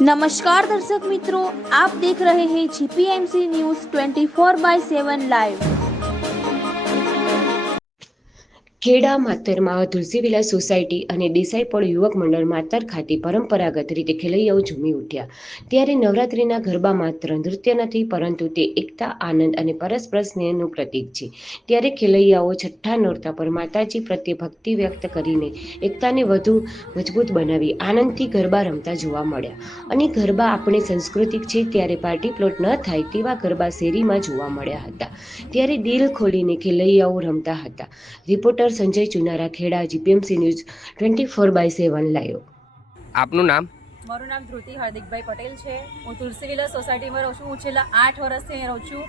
नमस्कार दर्शक मित्रों, आप देख रहे हैं जीपीएमसी न्यूज़ 24/7 लाइव। ખેડા માતરમાં તુલસીવિલા સોસાયટી અને દેસાઈપોળ યુવક મંડળ માતર ખાતે પરંપરાગત રીતે ખેલૈયાઓ ઝૂમી ઉઠ્યા। ત્યારે નવરાત્રિના ગરબા માત્ર નૃત્ય નથી, પરંતુ તે એકતા, આનંદ અને પરસ્પર સ્નેહનું પ્રતીક છે। ત્યારે ખેલૈયાઓ છઠ્ઠા નોરતા પર માતાજી પ્રત્યે ભક્તિ વ્યક્ત કરીને એકતાને વધુ મજબૂત બનાવી આનંદથી ગરબા રમતા જોવા મળ્યા। અને ગરબા આપણી સાંસ્કૃતિક છે, ત્યારે પાર્ટી પ્લોટ ન થાય તેવા ગરબા શેરીમાં જોવા મળ્યા હતા। ત્યારે દિલ ખોલીને ખેલૈયાઓ રમતા હતા। રિપોર્ટર સંજય ચુનારા, ખેડા, જીપીએમસી ન્યૂઝ 24/7 લાઈવ। આપનું નામ? મારું નામ ધ્રુતિ હાર્દિકભાઈ પટેલ છે। હું તુલસીવિલા સોસાયટીમાં રહું છું। હું છેલ્લા 8 વર્ષથી અહીં રહું છું।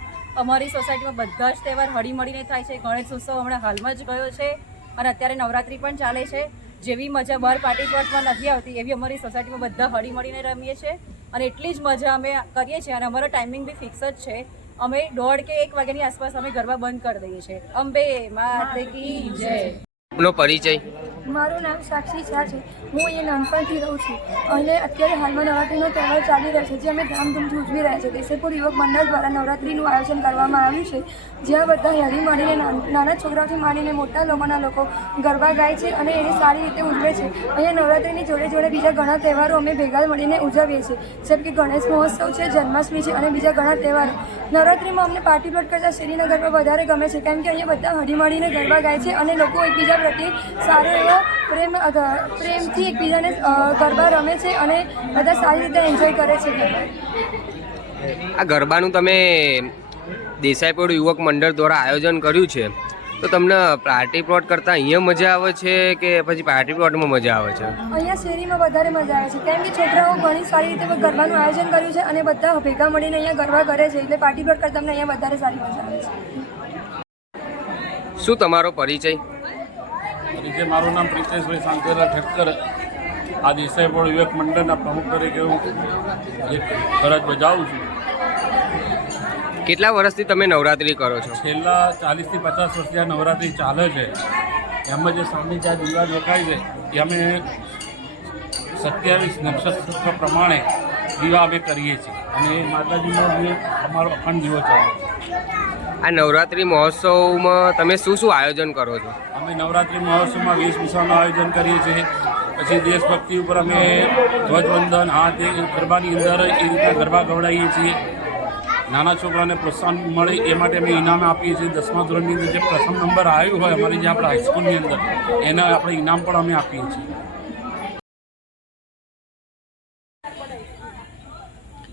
અમારી સોસાયટીમાં બધા જ તહેવાર હળીમળીને થાય છે। ગણેશ ઉત્સવ હમણાં હાલમાં જ ગયો છે અને અત્યારે નવરાત્રિ પણ ચાલે છે। જેવી મજા બહાર પાર્ટી પ્લોટમાં નથી આવતી, એવી અમારી સોસાયટીમાં બધા હળીમળીને રમીએ છીએ અને એટલી જ મજા અમે કરીએ છીએ। અને અમારો ટાઈમિંગ બી ફિક્સ જ છે। અમે 1:30 કે 1 વાગ્યાની આસપાસ અમે ગરબા બંધ કરી દઈએ છીએ। અંબે માત કી જય। આપનો પરિચય? મારું નામ સાક્ષી શાહ છે। હું અહીંયા નાનપણથી રહું છું અને અત્યારે હાલમાં નવરાત્રિનો તહેવાર ચાલી રહ્યો છે, જે અમે ધામધૂમથી ઉજવી રહ્યા છીએ। દેસાઈપોળ યુવક મંડળ દ્વારા નવરાત્રિનું આયોજન કરવામાં આવ્યું છે, જ્યાં બધા હળી મળીને નાના છોકરાઓથી માંડીને મોટા લોકોના લોકો ગરબા ગાય છે અને એને સારી રીતે ઉજવે છે। અહીંયા નવરાત્રિની જોડે જોડે બીજા ઘણા તહેવારો અમે ભેગા મળીને ઉજવીએ છીએ, જેમ કે ગણેશ મહોત્સવ છે, જન્માષ્ટમી છે અને બીજા ઘણા તહેવારો। નવરાત્રિમાં અમને પાર્ટી પ્લોટ કરતાં શેરીના ગરબા વધારે ગમે છે, કેમ કે અહીંયા બધા હળી મળીને ગરબા ગાય છે અને લોકો એકબીજા પ્રત્યે સારો એવો પ્રેમથી એકબીજાને ગરબા રમે છે અને બધા સારી રીતે એન્જોય કરે છે ગરબા। આ ગરબાનું તમે દેસાઈપોળ યુવક મંડળ દ્વારા આયોજન કર્યું છે, તો તમને પાર્ટી પ્લોટ કરતાં અહીંયા મજા આવે છે કે પછી પાર્ટી પ્લોટમાં મજા આવે છે? અહીંયા શેરીમાં વધારે મજા આવે છે, કેમ કે છોકરાઓ ઘણી સારી રીતે ગરબાનું આયોજન કર્યું છે અને બધા ભેગા મળીને અહીંયા ગરબા કરે છે, એટલે પાર્ટી પ્લોટ કરતાં અમને અહીંયા વધારે સારી મજા આવે છે। શું તમારો પરિચય? મારું નામ પ્રિતેશભાઈ સાંકેલા ઠક્કર। આ દેસાઈપોળ યુવક મંડળના પ્રમુખ તરીકે હું એક ફરજ બજાવું છું। કેટલા વર્ષથી તમે નવરાત્રિ કરો છો? છેલ્લા 40 થી 50 વર્ષથી આ નવરાત્રિ ચાલે છે। એમાં જે સામે જ્યાં દીવા દેખાય છે એ અમે 27 નક્ષત્ર પ્રમાણે દીવા અમે કરીએ છીએ અને માતાજીનો અમારો અખંડ દીવો ચાલે છે। આ નવરાત્રિ મહોત્સવમાં તમે શું શું આયોજન કરો છો? અમે નવરાત્રિ મહોત્સવમાં વેશભૂષાનું આયોજન કરીએ છીએ, પછી દેશભક્તિ ઉપર અમે ધ્વજવંદન, તે ગરબાની અંદર એ રીતના ગરબા ગવડાવીએ છીએ। નાના છોકરાને પ્રોત્સાહન મળે એ માટે અમે ઇનામ આપીએ છીએ। 10મા ધોરણની અંદર જે પ્રથમ નંબર આવ્યું હોય અમારી જે આપણા હાઈસ્કૂલની અંદર, એને આપણે ઇનામ પણ અમે આપીએ છીએ।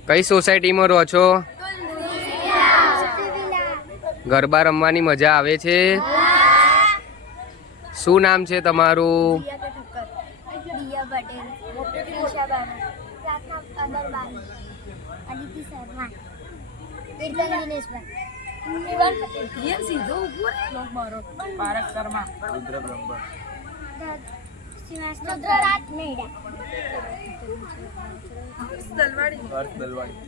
કઈ સોસાયટીમાં રહો છો? ગરબા રમવાની મજા આવે છે? શું નામ છે તમારું? દલવાડી